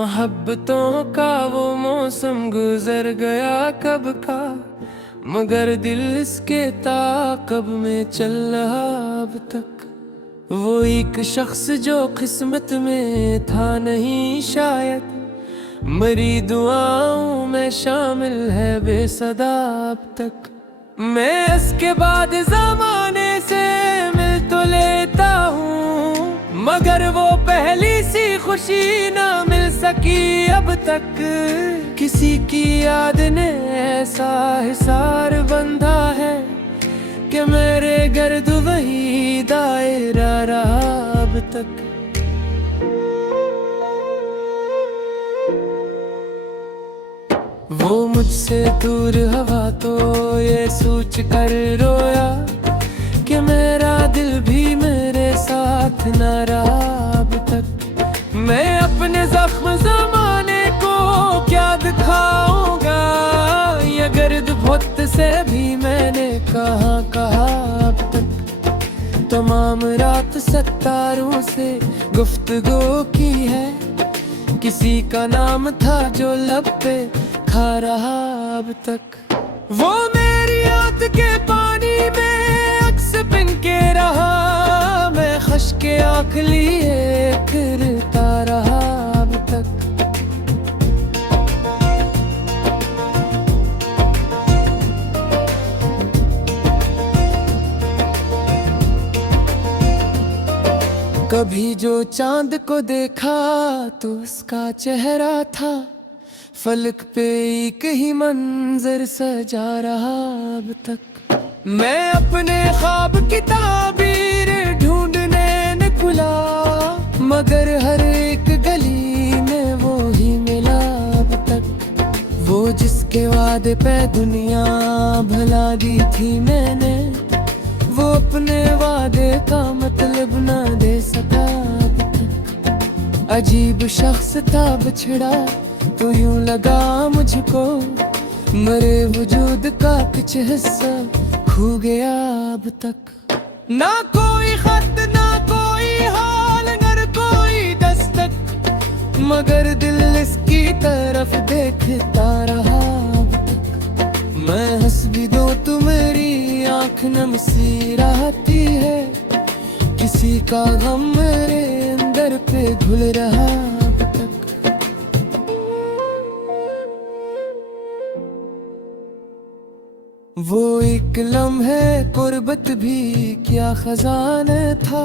मोहब्बतों का वो मौसम गुजर गया कब का, मगर दिल इसके ताक़ब में चल रहा अब तक। वो एक शख्स जो किस्मत में था नहीं शायद, मरी दुआओं में शामिल है बेसदा अब तक। मैं इसके बाद ज़माने से मिल तो लेता हूँ, मगर वो पहली सी खुशी ना मिल सकी अब तक। किसी की याद ने ऐसा हिसार बंधा है कि मेरे गर्द वही दायरा रहा अब तक। वो मुझसे दूर हवा तो ये सोच कर रोया कि मेरा दिल भी मेरे साथ न रहा अब तक। मैं अपने जख्म ज़माने को क्या दिखाऊंगा, ये गर्द बहुत से भी मैंने कहा अब तक। तमाम रात सत्तारों से गुफ्तगू की है, किसी का नाम था जो लब पे खा रहा अब तक। वो मेरी आंख के पानी में अक्स बिन के रहा, मैं खश के आँख लिए फिरता रहा अब तक। कभी जो चांद को देखा तो उसका चेहरा था, फलक पे एक ही मंजर सजा रहा अब तक। मैं अपने ख्वाब की ताबीर ढूंढने निकला, मगर हर एक गली में वो ही मिला अब तक। वो जिसके वादे पे दुनिया भुला दी थी मैंने, वो अपने वादे का मतलब ना दे सका अब तक। अजीब शख्स था बिछड़ा तो यूं लगा मुझको, मरे वजूद का कुछ हिस्सा खो गया अब तक। ना कोई खत ना कोई हाल न कोई दस्तक, मगर दिल इसकी तरफ देखता रहा अब तक। मैं हंस भी दूं तो मेरी आँख नम सी रहती है, किसी का गम मेरे अंदर पे घुल रहा अब तक। वो एक लम्हे कुर्बत भी क्या खजाना था,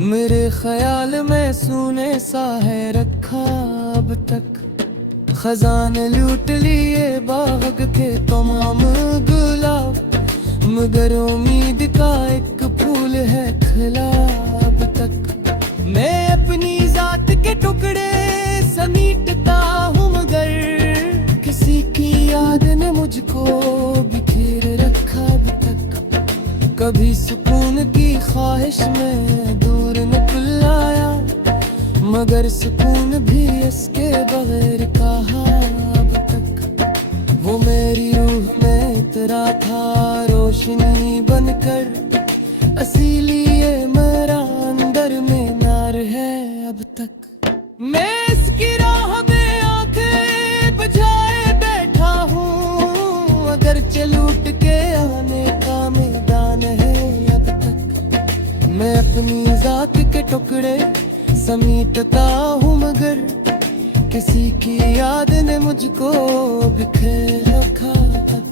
मेरे ख्याल में सूने सा है रखा अब तक। खजाने लूट लिए बाग के तमाम गुलाब, मगर उम्मीद का एक फूल है खिला अब तक। मैं अपनी जात के टुकड़े समीटता हूँ, मगर किसी की याद ने मुझको बिखेर रखा अब तक। कभी सुकून की ख्वाहिश में दूर निकल आया, मगर सुकून भी इसके बगैर कहा अब तक। वो मेरी रूह में इतरा था रोशनी बनकर, इसीलिए मेरा अंदर में नार है अब तक। मैं इसकी राह में आंखें बुझाए बैठा हूँ, अगर लूट के आने का मैदान है अब तक। मैं अपनी जात के टुकड़े समीटता हूँ, मगर किसी की याद ने मुझको बिखेर रखा तक।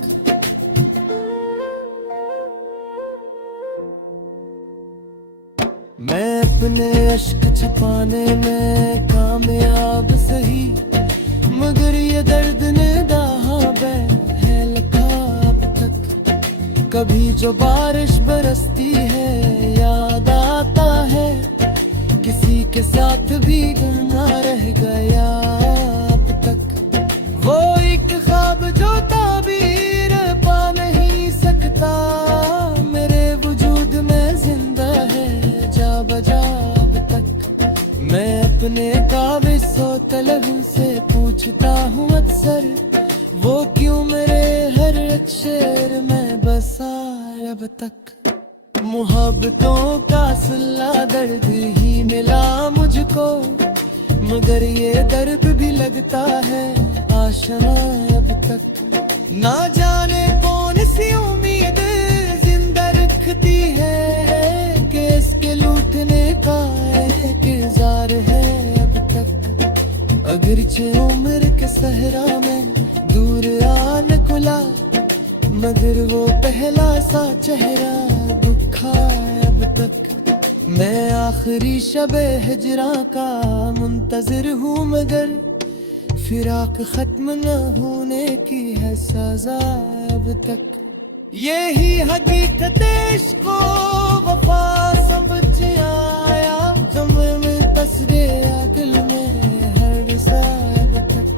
मैं अपने अश्क छुपाने में कामयाब सही, मगर ये दर्द ने दाहा है लखा अब तक। कभी जो बारिश बरसती है याद आता है, किसी के साथ भी गुना रह गया अब तक। वो एक ख्वाब जो ताबीर पा नहीं सकता, मेरे वजूद में जिंदा है जा बजा अब तक। मैं अपने काबिज़ो तलबों से पूछता हूँ अक्सर, वो क्यों मेरे हर एक शेर में बसा अब तक। मोहब्बतों का सुल्ला दर्द ही मिला मुझको, मगर ये दर्द भी लगता है आशना अब तक। ना जाने कौन सी उम्मीद जिंदा रखती है कि इसके लूटने का इंतजार है अब तक। अगरचे उम्र के सहरा में दूर आन खुला, मगर वो पहला सा चेहरा दुखा अब तक। मैं आखिरी शबे हिजरा का मुंतजिर हूँ, मगर फिराक खत्म न होने की है सजा अब तक। यही हकीकत इश्क वफा समझ आया, समय में तसरे अकल में हर सा अब तक।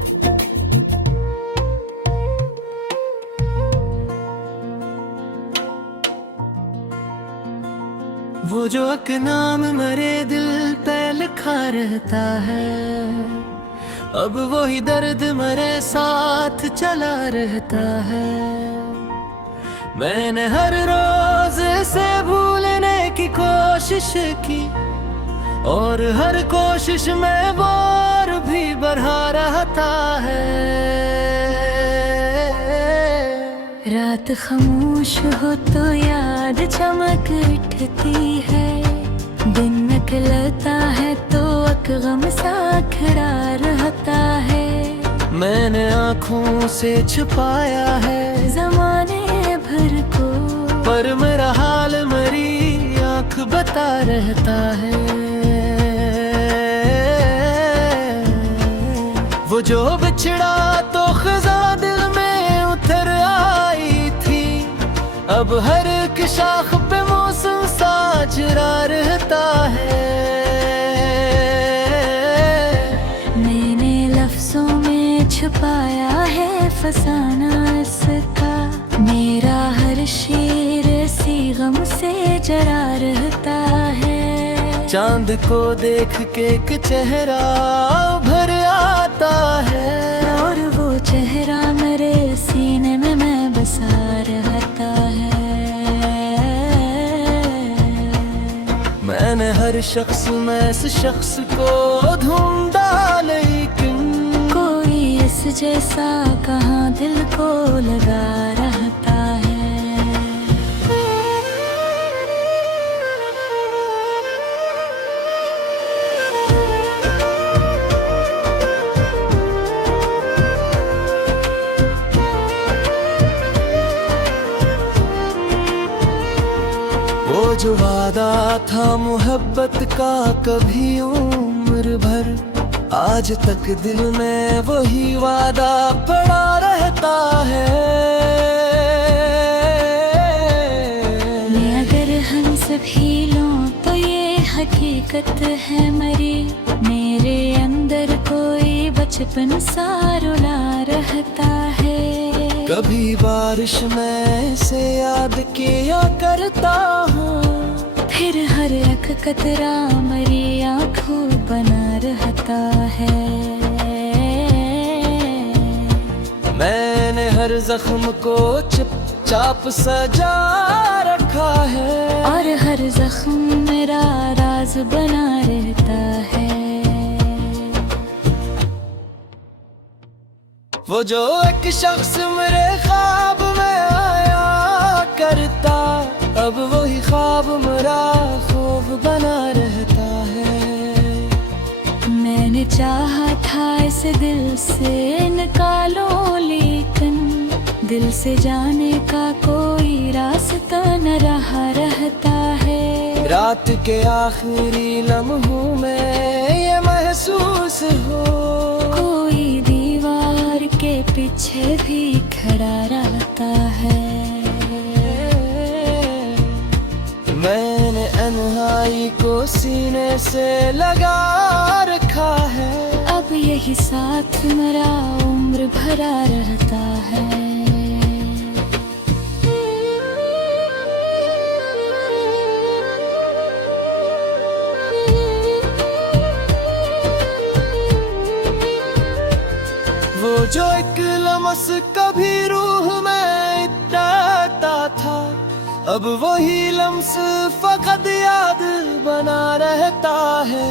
वो जो एक नाम मरे दिल पे लिखा रहता है, अब वही दर्द मरे साथ चला रहता है। मैंने हर रोज से भूलने की कोशिश की, और हर कोशिश में वो और भी बढ़ा रहता है। रात खामोश हो तो याद चमक उठती है, दिन निकलता है तो एक गम सा खड़ा रहता है। मैंने आँखों से छुपाया है जमाने भर को, पर मेरा हाल मरी आँख बता रहता है। वो जो बिछड़ा तो खज़ा दिल में उतर आई थी, अब हर एक शाख पे मौसम सा चरा रहता है। मैंने लफ्जों में छुपाया है फसाना इसका, मेरा हर शेर इसी गम से जरा रहता है। चांद को देख के एक चेहरा भर आता है, और वो चेहरा मेरे सीने में मैं बसा रहता है। मैंने हर शख्स में इस शख्स को ढूंढा, लेकिन कोई इस जैसा कहाँ दिल को लगा रहता है। वो जो वादा था मोहब्बत का कभी उम्र भर, आज तक दिल में वही वादा पड़ा रहता है। मैं अगर हम सभी लों तो ये हकीकत है मरी, मेरे अंदर कोई बचपन सा रुला रहता है। कभी बारिश में से याद किया करता हूँ, फिर हर एक कतरा मरी आँखों बना रहता है। मैंने हर जख्म को चुपचाप सजा रखा है, और हर जख्म मेरा राज बना रहता है। वो जो एक शख्स मेरे ख्वाब में आया करता, अब वही ख्वाब मेरा खूब बना रहता है। मैंने चाहा था इस दिल से निकालो, लेकिन दिल से जाने का कोई रास्ता न रहा रहता है। रात के आखिरी लम्हों में ये महसूस हो, कोई दीवार के पीछे भी खड़ा रहता है। मैंने अनहाई को सीने से लगा रखा है, अब यही साथ मेरा उम्र भरा रहता है। वो जो एक लम्स कभी रूह में इतना था, अब वही लम्स फकत याद बना रहता है।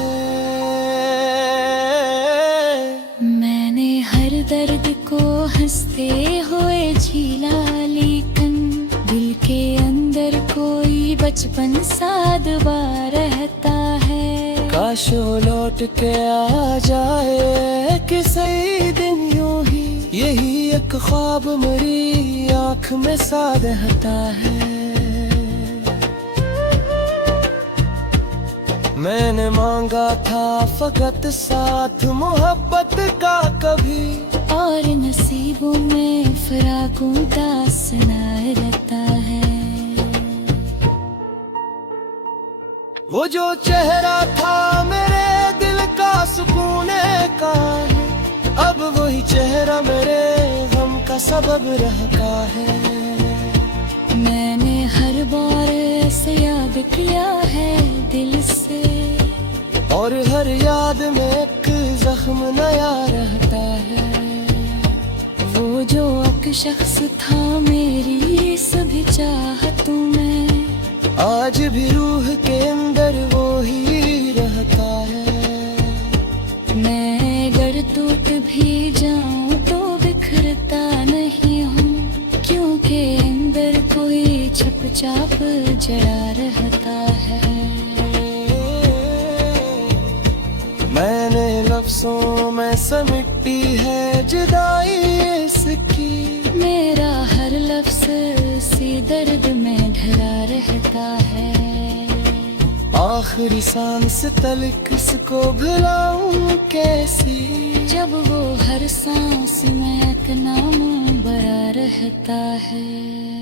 के अंदर कोई बचपन सा दबा रहता है। काश वो लौट के आ जाए कि सही दिन यूं ही, यही एक ख्वाब मेरी आँख में सा रहता है। मैंने मांगा था फकत साथ मोहब्बत का कभी, और नसीबों में फराकों का सुनाए रहता है। वो जो चेहरा था मेरे दिल का सुकून का है, अब वही चेहरा मेरे गम का सबब रहता है। मैंने हर बार ऐसे याद किया है दिल से, और हर याद में एक जख्म नया रहता है। वो जो एक शख्स था मेरी सभी चाहतों में, आज भी रूह के अंदर वो ही रहता है। मैं अगर टूट भी जाऊं तो बिखरता नहीं हूँ, क्योंकि अंदर कोई चुपचाप जड़ा रहता है। मैंने लफ्जों में समिटी है जुदाई इसकी, मेरा हर लफ्ज सी दर्द में ढला रहता है। आखिरी सांस तलक इसको भुलाऊं कैसे, जब वो हर सांस में एक नाम बरा रहता है।